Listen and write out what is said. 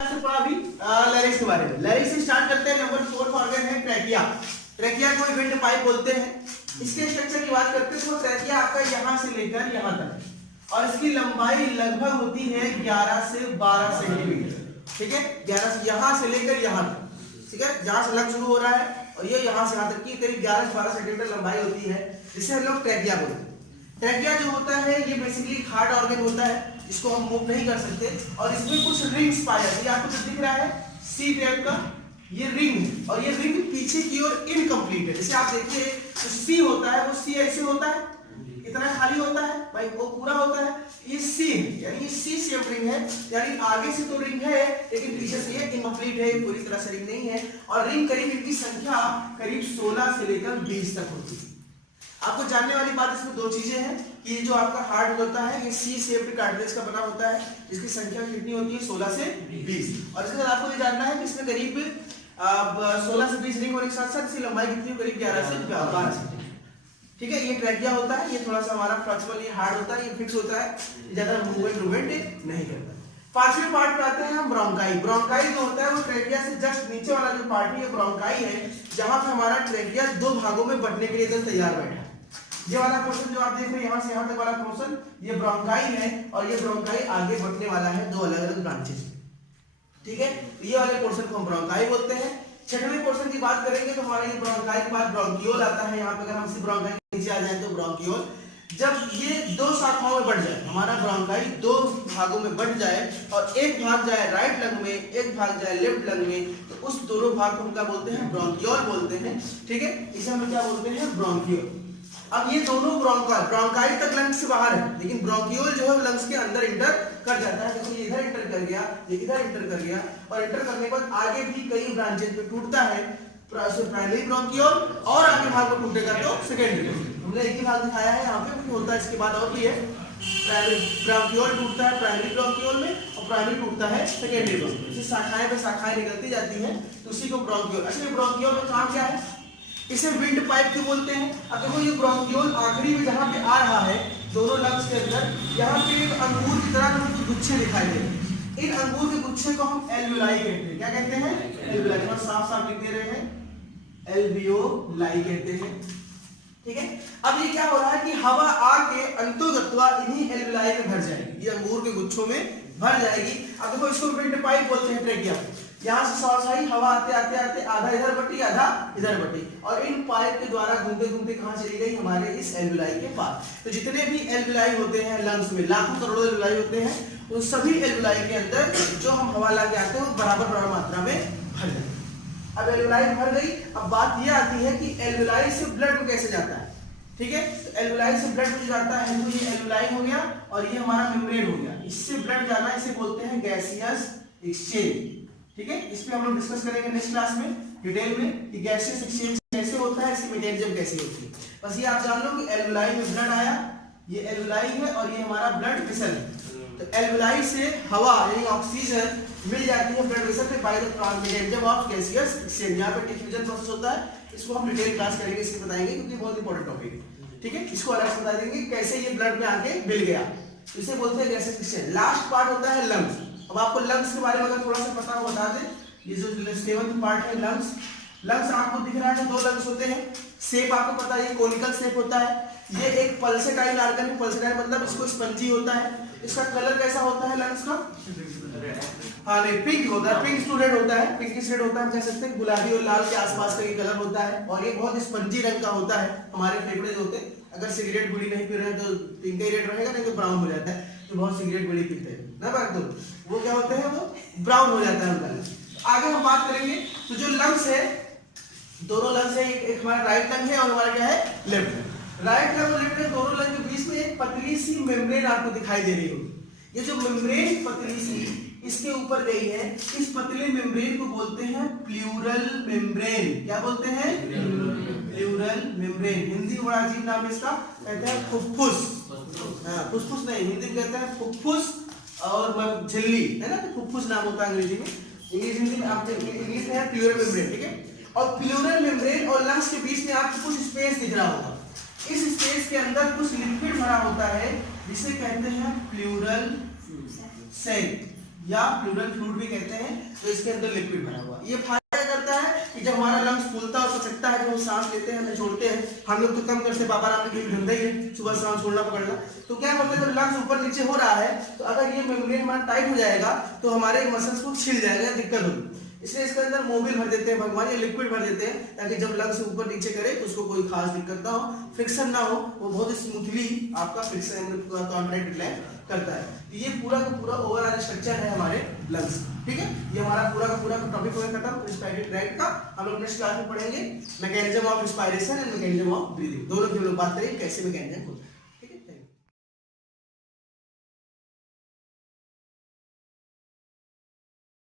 Larynx के बारे में। लैरिंक्स से स्टार्ट करते हैं। नंबर 4 ऑर्गन है ट्रैकिया। ट्रैकिया को विंड पाइप बोलते हैं। इसके स्ट्रक्चर की बात करते हैं तो ट्रैकिया आपका यहां से लेकर यहां तक और इसकी लंबाई लगभग होती है 11 से 12 सेंटीमीटर। ठीक है, 11 से यहां से लेकर यहां तक। ठीक है, जहां से लग शुरू हो रहा है और ये यहां से यहां तक की करीब 11 से 12 सेंटीमीटर लंबाई होती है, जिसे हम लोग ट्रैकिया बोलते हैं। ट्रैकिया जो होता है ये बेसिकली हार्ड ऑर्गन होता है, इसको हम मूव नहीं कर सकते और इसमें कुछ रिंग्स पाए जाते हैं। ये आपको जो दिख रहा है सी टाइप का ये रिंग, और ये रिंग पीछे की ओर इनकम्प्लीट है। जैसे आप देखिए जो सी होता है वो सी ऐसे होता है, इतना खाली होता है भाई, वो पूरा होता है। ये सी यानी ये सी शेप रिंग है, यानी आगे से तो रिंग है लेकिन पीछे से ये इनकम्प्लीट है, पूरी तरह से रिंग नहीं है। और रिंग करीब इनकी संख्या करीब 16 से लेकर 20 तक होती है। आपको जानने वाली बात इसमें दो चीजें हैं कि ये जो आपका हार्ड होता है ये सी शेप्ड कार्टिलेज का बना होता है, इसकी संख्या कितनी होती है 16 से 20। और इसके साथ आपको ये जानना है कि इसमें करीब 16 से 20 रिंग होने के साथ साथ इसकी लंबाई कितनी करीब 11 से 12 सेंटीमीटर। ठीक है, ये ट्रैकिया होता है, ये थोड़ा सा हमारा फ्लेक्सिबल, ये हार्ड होता है, ये फिक्स होता है, ज्यादा मूवमेंट नहीं करता। पांचवें पार्ट पे आते हैं हम ब्रोंकाई। ब्रोंकाई जो होता है वो ट्रैकिया से जस्ट नीचे वाला जो पार्ट है ब्रोंकाई है, जहां पे हमारा ट्रैकिया दो भागों में बंटने के लिए एकदम तैयार बैठा है। ये वाला पोर्शन जो आप देख रहे हैं यहां से यहां तक वाला पोर्शन ये ब्रोंकाई है और ये ब्रोंकाई आगे बढ़ने वाला है दो अलग अलग ब्रांचेस। ठीक है, ये वाले पोर्शन को हम ब्रोंकाई बोलते हैं। छठवें पोर्शन की बात करेंगे तो हमारे ये ब्रोंकाई के बाद ब्रोंकियोल आता है। यहाँ पे अगर हम इसी ब्रोंकाई के नीचे आ जाए तो ब्रोंकियोल, जब ये दो शाखाओं में बढ़ जाए, हमारा ब्रोंकाई दो भागों में बढ़ जाए और एक भाग जाए राइट लंग में, एक भाग जाए लेफ्ट लंग में, तो उस दोनों भाग को हम क्या बोलते हैं ब्रोंकियोल बोलते हैं। ठीक है, इसे हम क्या बोलते हैं ब्रोंकियोल। अब ये दोनों ब्रोंकाई तक लंग्स से बाहर है, लेकिन ब्रोंकियोल जो है लंग्स के अंदर इंटर कर जाता है। देखो ये इधर इंटर कर गया, ये इधर इंटर कर गया और इंटर करने के बाद आगे भी कई ब्रांचेस पे टूटता है। प्राइमरी ब्रोंकियोल और आगे भाग को टूटेगा तो सेकेंडरी। हमने एक ही भाग दिखाया है, यहाँ पे कुछ होता है, इसके बाद और भी है। प्राइमरी ब्रोंकियोल टूटता है प्राइमरी ब्रोंकियोल में और प्राइमरी टूटता है सेकेंडरी ब्रोंकियोल। इसे शाखाएं पे शाखाएं निकलती जाती हैं तो उसी को ब्रोंकियोल। अच्छा, ब्रोंकियोल का काम क्या है? इसे विंड पाइप क्यों बोलते हैं? अब देखो ये ब्रोंकियोल आखिरी में जहां पे आ रहा है दोनों लंग्स के अंदर, यहाँ पे एक अंगूर की तरह कुछ गुच्छे दिखाई दे रहे हैं। इन अंगूर के गुच्छे को हम एल्वियोलाई कहते हैं। क्या कहते हैं? एल्वियोलाई। थोड़ा साफ साफ लिख दे रहे हैं, एल्वियोलाई कहते हैं। ठीक है, अब ये क्या हो रहा है कि हवा आके अंतोगत्वा इन्हीं एल्वियोलाई में भर जाएगी, ये अंगूर के गुच्छों में भर जाएगी। अब देखो इसको विंड पाइप बोलते हैं ट्रैकिया। यहाँ से सारी हवा आते आते आते आधा इधर बटी आधा इधर बटी और इन पाइप के द्वारा घूमते घूमते कहाँ चली गई? हमारे इस एल्वियोलाई के पास। तो जितने भी एल्वियोलाई होते हैं लंग्स में, लाखों करोड़ों एल्वियोलाई होते हैं, उन सभी एल्वियोलाई के अंदर जो हम हवा लाके आते हैं वो बराबर मात्रा में भर जाती है। अब एल्वियोलाई भर गई, अब बात यह आती है कि एल्वियोलाई से ब्लड को कैसे जाता है। ठीक है, तो एल्वियोलाई से ब्लड जाता है तो ये एल्वियोलाई हो गया और ये हमारा मेम्ब्रेन हो गया। इससे ब्लड जाना, इसे बोलते हैं गैसियस एक्सचेंज। ठीक है, इस पे हम लोग डिस्कस करेंगे नेक्स्ट क्लास में डिटेल में कि गैसियस एक्सचेंज कैसे होता है, इसकी मैकेनिज्म कैसे होती है। बस ये आप जान लो कि एल्वियोलाई में ब्लड आया, ये एल्वियोलाई है और ये हमारा ब्लड वेसल है। तो एल्वियोलाई से हवा यानी ऑक्सीजन मिल जाती है ब्लड वेसल पे by the mechanism of gaseous exchange. यहाँ पे डिफ्यूजन प्रोसेस होता है, इसको हम डिटेल क्लास करेंगे, इसको बताएंगे क्योंकि बहुत इंपॉर्टेंट टॉपिक है। ठीक है, इसको अलग से बता देंगे कैसे ये ब्लड में आके मिल गया, इसे बोलते हैं गैसियस एक्सचेंज। लास्ट पार्ट होता है लंग्स। अब आपको लंग्स के बारे में अगर थोड़ा सा पता हो बता दें, ये जो 7वां पार्ट है लंग्स। लंग्स आपको दिख रहा है, दो लंग्स होते हैं। शेप आपको पता है, ये कोनिकल शेप होता है। ये एक पल्सेटाइल ऑर्गन है, पल्सेटाइल मतलब इसको स्पंजी होता है। इसका कलर कैसा होता है लंग्स का? हाँ नहीं, पिंक होता है, पिंक टू रेड होता है, पिंकिश रेड होता है, हम कह सकते हैं गुलाबी और लाल के आसपास का ये कलर होता है। और ये बहुत स्पंजी रंग का होता है। हमारे फेफड़े जो होते हैं, अगर सिगरेट बीड़ी नहीं पी रहे हैं तो पिंक ही रेड रहेगा, नहीं तो ब्राउन हो जाता है। तो बहुत सिगरेट बीड़ी पीते हैं ना बात, तो वो क्या होते हैं, वो ब्राउन हो जाता है उनका। आगे हम बात करेंगे तो जो लंग्स है, दोनों लंग्स है, एक हमारा राइट लंग है और हमारा क्या है लेफ्ट लंग। राइट लंग और लेफ्ट लंग दोनों लंग के बीच में एक पतली सी मेम्ब्रेन आपको दिखाई दे रही होगी। ये जो मेम्ब्रेन पतली सी इसके ऊपर गई है, इस पतले मेम्ब्रेन को बोलते हैं प्लूरल मेम्ब्रेन। क्या बोलते हैं? Pleural membrane. हिंदी बड़ा अजीब नाम है इसका, कहते हैं फुफ्फुस। हाँ, फुफ्फुस नहीं, हिंदी में कहते हैं फुफ्फुस और झिल्ली है ना, फुफ्फुस नाम होता है अंग्रेजी में। हिंदी में आप इंग्लिश में है प्लूरल मेम्ब्रेन। ठीक है, और प्लूरल मेम्ब्रेन और लंग्स के बीच में आपको कुछ स्पेस दिख रहा होगा। इस स्पेस के अंदर कुछ लिक्विड भरा होता है जिसे कहते हैं प्लूरल सैक। या प्लूरल फ्लूइड भी कहते हैं, तो इसके अंदर लिक्विड भरा हुआ। ये फायदा करता है कि जब हमारा लंग्स फूलता और सकता है, जब हम सांस लेते हैं, छोड़ते हैं, हम लोग तो कम करते हैं, बाबा राम ने धंधा ही है सुबह सांस छोड़ना पकड़ना, तो क्या करते हैं, जब लंग्स ऊपर नीचे हो रहा है तो अगर ये मेम्ब्रेन हमारा टाइट हो जाएगा तो हमारे मसल्स को छिल जाएगा, दिक्कत होगी। इसलिए इसके अंदर मोबिल भर देते हैं भगवान, या लिक्विड भर देते हैं, ताकि जब लंग्स ऊपर नीचे करे तो उसको कोई खास दिक्कत ना हो, फ्रिक्शन ना हो, वो बहुत स्मूथली आपका फ्रिक्शन कॉन्ट्रैक्ट रिलैक्स करता है। ये पूरा का पूरा ओवरऑल स्ट्रक्चर है हमारे लंग्स। ठीक है, ये हमारा पूरा का पूरा टॉपिक हो गया खत्म रिस्पिरेटरी ट्रैक्ट का। हम लोग नेक्स्ट क्लास में पढ़ेंगे mechanism of respiration and mechanism of breathing, दोनों की हम लोग बात करेंगे कैसे मैकेनिज्म होता है।